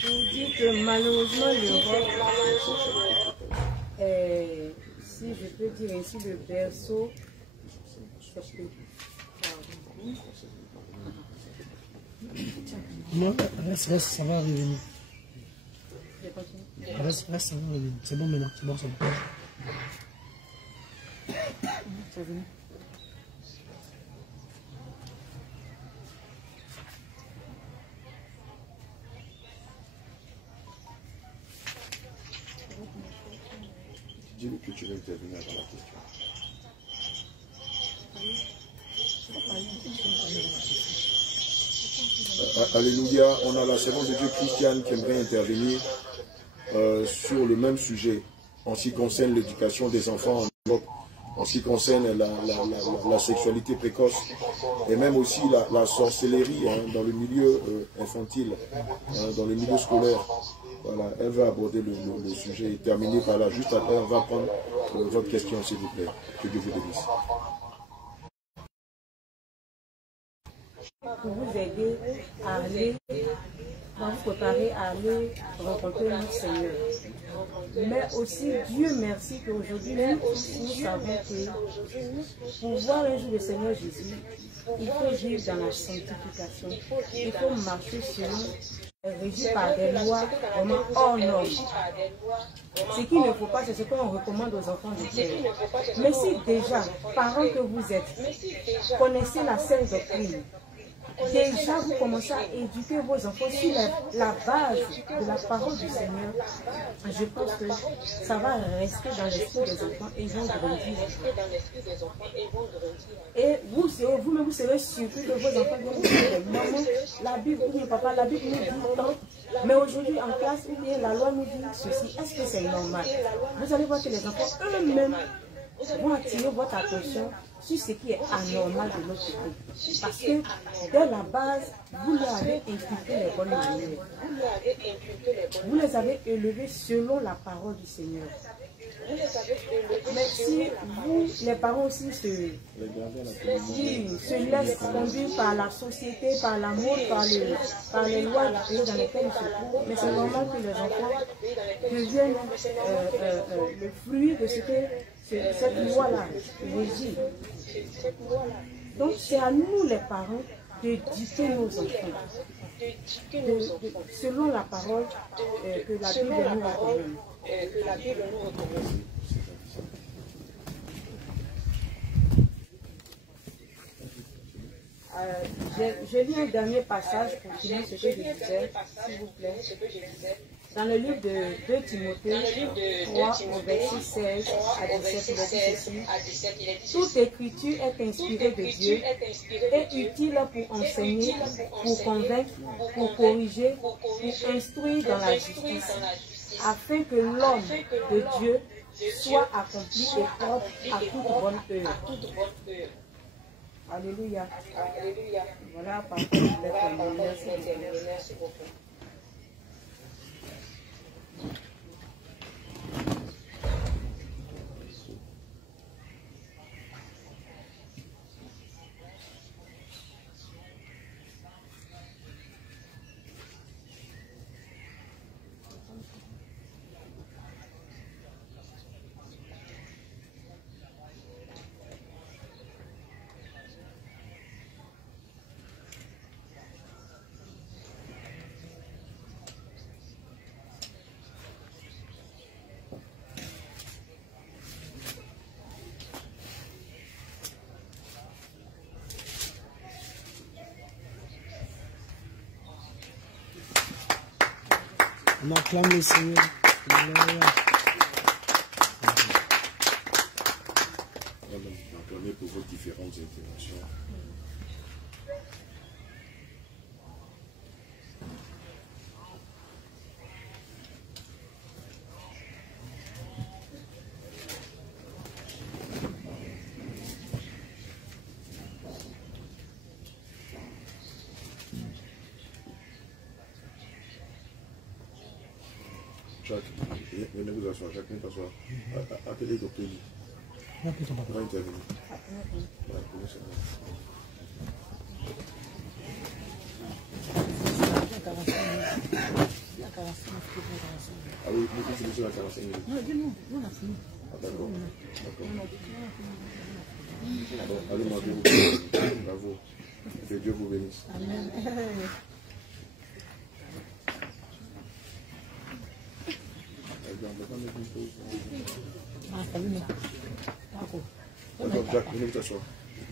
Je vous dis que malheureusement l'Europe, si je peux dire ainsi, le berceau, non, reste, ça va revenir. Reste, ça va revenir. C'est bon maintenant, c'est bon, c'est bon. c'est venu. Dis-lui que tu veux intervenir dans la question. Alléluia, on a la servante de Dieu Christiane qui aimerait intervenir sur le même sujet en ce qui concerne l'éducation des enfants en Europe, en ce qui concerne la sexualité précoce et même aussi la sorcellerie dans le milieu infantile, dans le milieu scolaire. Voilà, elle va aborder le sujet et terminer par là. Juste après, on va prendre votre question, s'il vous plaît. Que Dieu vous bénisse. Pour vous aider à aller, à vous préparer à aller rencontrer notre Seigneur. Mais aussi, Dieu merci qu'aujourd'hui, nous savons que pour voir un jour le Seigneur Jésus, il faut vivre dans la sanctification. Il faut marcher selon, régi par des lois vraiment hors normes. Ce qu'il ne faut pas, c'est ce qu'on recommande aux enfants de faire. Mais si déjà, parents que vous êtes, connaissez la sainte doctrine, déjà vous commencez à éduquer vos enfants sur la base de la parole du Seigneur, je pense que ça va rester dans l'esprit des enfants et ils vont grandir. Et vous-même, vous serez surpris que vos enfants vont vous dire, maman, la Bible, ou papa, la Bible nous dit tant, mais aujourd'hui en classe, ou bien la loi nous dit ceci, est-ce que c'est normal? Vous allez voir que les enfants eux-mêmes vont attirer votre attention sur ce qui est anormal de notre côté. Parce que dès la base, vous leur avez inculqué les bonnes manières. Vous les avez élevés selon la parole du Seigneur. Mais si vous, les parents aussi, se laissent conduire par la société, par la mode, par les lois du pays dans lesquelles ils se trouvent, mais c'est normal que les enfants deviennent le fruit de ce que cette loi-là régit. Donc c'est à nous les parents d'éduquer nos enfants selon la parole que la Bible nous recommande. Je lis un dernier passage pour finir ce que je disais, s'il vous plaît. Dans le livre de 2 Timothée 3, au verset 16 à 17, il est dit ceci: toute écriture est inspirée de Dieu et utile pour enseigner, pour convaincre, pour corriger, pour instruire dans la justice, afin que l'homme de Dieu soit accompli et propre à toute bonne œuvre. Alléluia. Voilà, par contre, merci beaucoup. On acclame le Seigneur. Alléluia. Acclamez pour vos différentes interventions. Venez vous asseoir, chacun s'asseoir. Appelez le docteur. On va intervenir. Ah oui, vous finissez la 45 minutes. Non, dis-nous, on a fini. Ah, d'accord. Allez-moi, Dieu vous bénisse. Bravo. Que Dieu vous bénisse. Amen. Ah, salut, mais. D'accord. D'accord, Jacques, venez vous asseoir.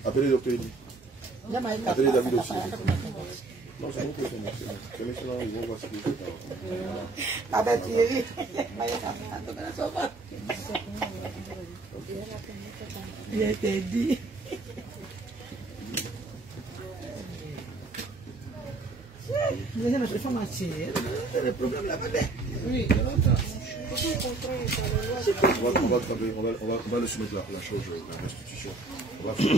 Appelez le docteur Eli. Appelez David aussi. Non, c'est bon que c'est maintenant. C'est maintenant, ils vont voir ce qu'ils font. Ah ben, Thierry. Il a été dit. Mais je fais ma chérie. Le problème là-bas. Oui, on va le soumettre la chose, la restitution. On va faire la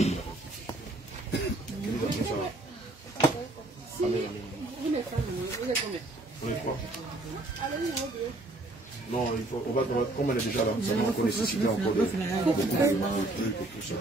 restitution. On est trois. Non, il faut, on va, comme on est déjà là, on nécessite encore de tout ça.